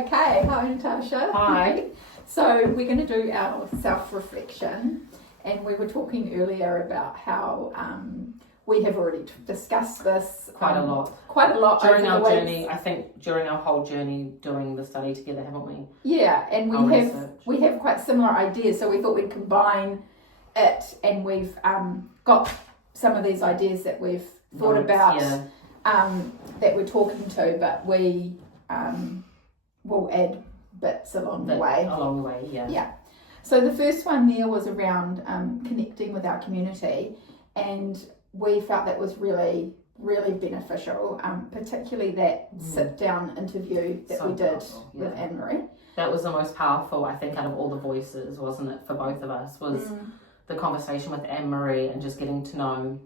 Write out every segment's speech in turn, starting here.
Okay, hi Natasha. Hi. So we're going to do our self-reflection, and we were talking earlier about how we have already discussed this Quite a lot during our journey. I think during our whole journey doing the study together, haven't we? Yeah, and we have quite similar ideas, so we thought we'd combine it, and we've got some of these ideas that we've thought about that we're talking to, but we will add bits along the way. Yeah. So the first one there was around connecting with our community, and we felt that was really, really beneficial, particularly that sit-down interview that we did with Anne-Marie. That was the most powerful, I think, out of all the voices, wasn't it, for both of us, was the conversation with Anne-Marie and just getting to know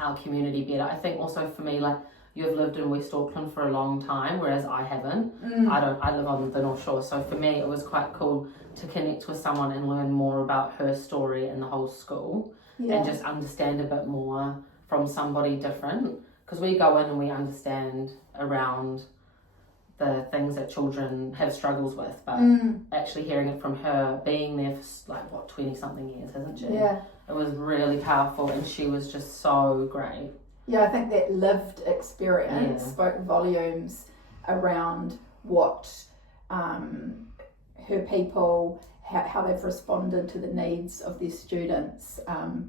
our community better. I think also for me, like, you've lived in West Auckland for a long time, whereas I haven't. I live on the North Shore, so for me it was quite cool to connect with someone and learn more about her story and the whole school, and just understand a bit more from somebody different, because we go in and we understand around the things that children have struggles with, but actually hearing it from her, being there for like 20 something years, hasn't she? It was really powerful, and she was just so great. Yeah, I think that lived experience spoke volumes around what her people, how they've responded to the needs of their students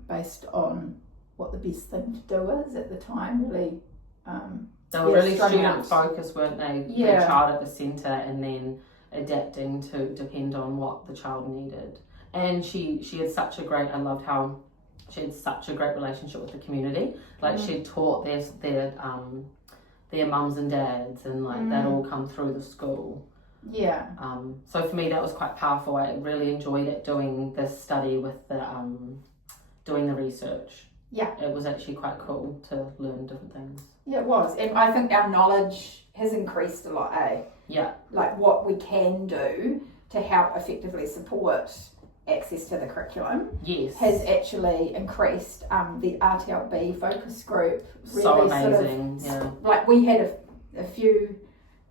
based on what the best thing to do is at the time. Really, they were really student focused, weren't they? The child at the centre, and then adapting to depend on what the child needed. And she had such a great, I loved how she had such a great relationship with the community. Like she taught their mums and dads, and like that all come through the school. Yeah. So for me that was quite powerful. I really enjoyed it, doing this study with the doing the research. Yeah. It was actually quite cool to learn different things. Yeah, it was. And I think our knowledge has increased a lot, Yeah. Like what we can do to help effectively support access to the curriculum has actually increased. The RTLB focus group really so amazing. Like we had a few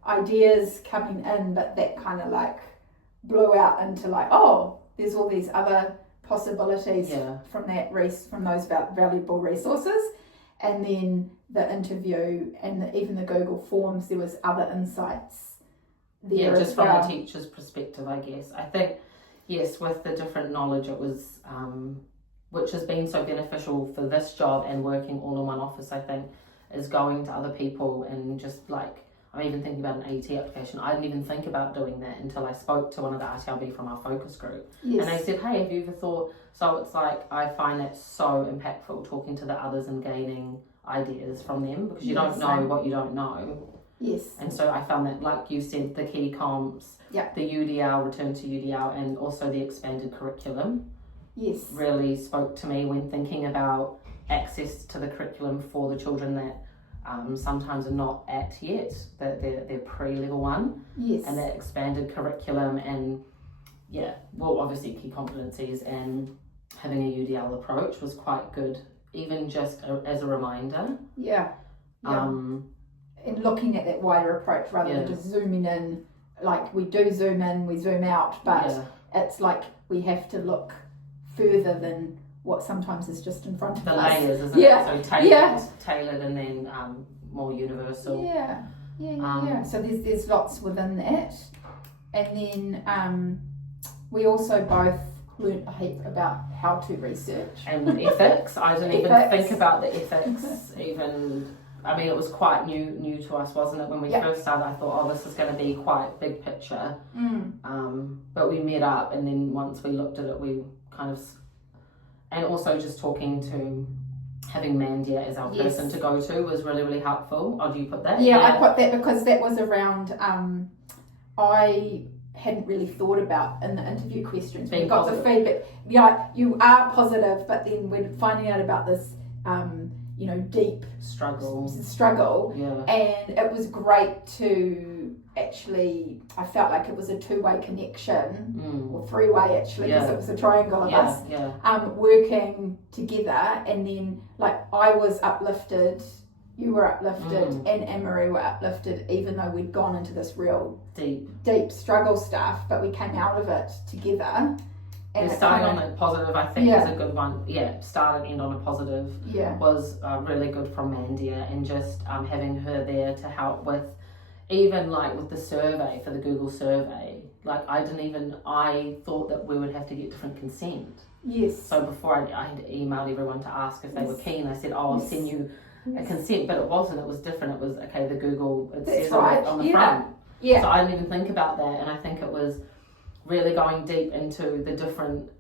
ideas coming in, but that kind of like blew out into like, oh, there's all these other possibilities from those valuable resources. And then the interview and even the Google Forms, there was other insights there just from the teacher's perspective, I guess. I think yes, with the different knowledge, it was, which has been so beneficial for this job and working all in one office, I think, is going to other people and just like, I'm even thinking about an AT application. I didn't even think about doing that until I spoke to one of the RTLB from our focus group. And they said, hey, have you ever thought, so it's like, I find that so impactful, talking to the others and gaining ideas from them, because you don't know what you don't know. Yes. And so I found that, like you said, the key comps, the UDL, return to UDL, and also the expanded curriculum really spoke to me when thinking about access to the curriculum for the children that sometimes are not at yet, they're pre-level 1. And that expanded curriculum, and obviously key competencies and having a UDL approach was quite good, even just as a reminder. And looking at that wider approach rather than just zooming in. Like we do zoom in, we zoom out, but it's like we have to look further than what sometimes is just in front of us. The layers, isn't it? So tailored and then more universal. So there's lots within that. And then we also both learned a heap about how to research. And ethics. I didn't even think about the ethics even. I mean, it was quite new to us, wasn't it? When we first started, I thought, oh, this is going to be quite big picture. But we met up, and then once we looked at it, we kind of, and also just talking to, having Mandia as our person to go to was really, really helpful. Oh, do you put that? Yeah, I put that because that was around, I hadn't really thought about in the interview questions. We got the feedback. Yeah, you are positive, but then we're finding out about this, deep struggle. And it was great to actually, I felt like it was a two-way connection, or three-way actually, because it was a triangle of us working together. And then like I was uplifted, you were uplifted and Anne-Marie were uplifted, even though we'd gone into this real deep struggle stuff, but we came out of it together. And starting on a positive, I think, is a good one. Start and end on a positive was really good from Mandia, and just having her there to help with, even like with the survey, for the Google survey. Like I thought that we would have to get different consent. Yes. So before I had emailed everyone to ask if they were keen, I said, I'll send you a consent, but it wasn't. It was different. It was, okay, the Google, it says on the front. Yeah. So I didn't even think about that, and I think it was really going deep into the different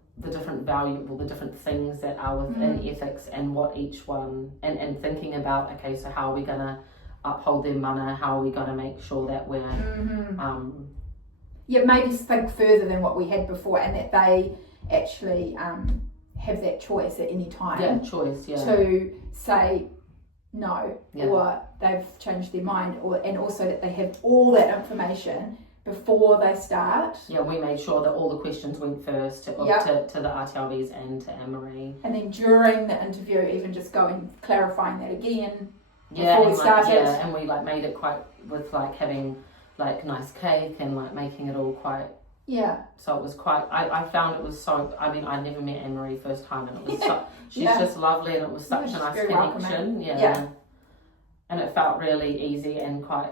valuable, the different things that are within ethics and what each one, and thinking about, okay, so how are we going to uphold their mana, how are we going to make sure that we're maybe think further than what we had before, and that they actually have that choice at any time to say no, or they've changed their mind, and also that they have all that information before they start. Yeah, we made sure that all the questions went first to the RTLVs and to Anne-Marie. And then during the interview, even just clarifying that again before we started. And we made it quite with having nice cake and making it all quite. Yeah. So it was quite. I found it was so. I mean, I never met Anne-Marie first time, and it was so. She's just lovely, and it was such a nice connection. Welcoming. Yeah. And it felt really easy and quite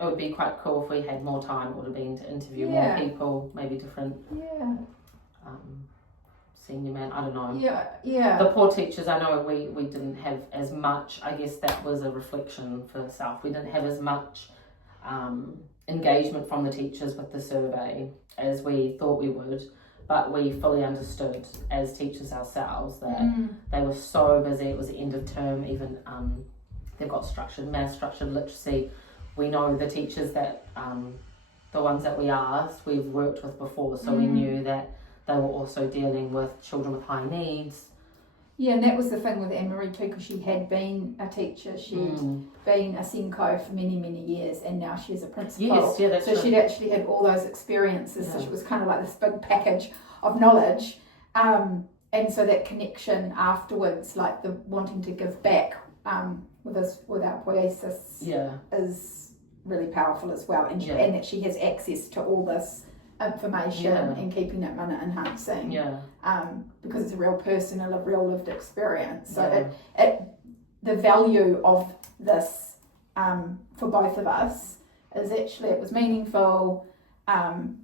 it would be quite cool if we had more time. It would have been to interview more people, maybe different. Senior man, I don't know. Yeah. The poor teachers, I know we didn't have as much. I guess that was a reflection for South. We didn't have as much engagement from the teachers with the survey as we thought we would, but we fully understood as teachers ourselves that they were so busy. It was the end of term. Even they've got structured maths, structured literacy. We know the teachers that the ones that we asked, we've worked with before, so we knew that they were also dealing with children with high needs. Yeah, and that was the thing with Anne-Marie too, because she had been a teacher, she'd been a Senko for many, many years, and now she's a principal. Yes, yeah, that's so she'd actually had all those experiences, so she was kind of like this big package of knowledge. And so that connection afterwards, the wanting to give back with our poiesis is really powerful as well, and that she has access to all this information and keeping it mana enhancing because it's a real personal, a real lived experience. So the value of this for both of us is actually, it was meaningful.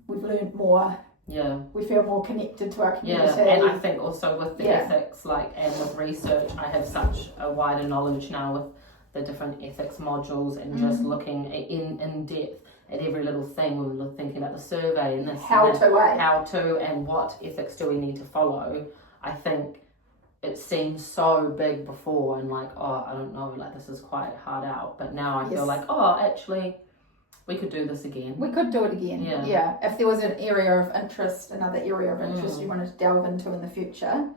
We've learned more. We feel more connected to our community. And I think also with the ethics, and with research, I have such a wider knowledge now with the different ethics modules, and just looking in depth at every little thing. We were thinking about the survey and this how to and what ethics do we need to follow. I think it seemed so big before, and I don't know, this is quite hard out, but now I feel actually we could do this again. We could do it again. Yeah. If there was an area of interest, another area of interest you wanted to delve into in the future,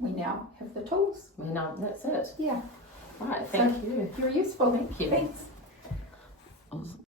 we now have the tools. That's it. Yeah. Right, thank you. You're useful. Thank you. Thanks.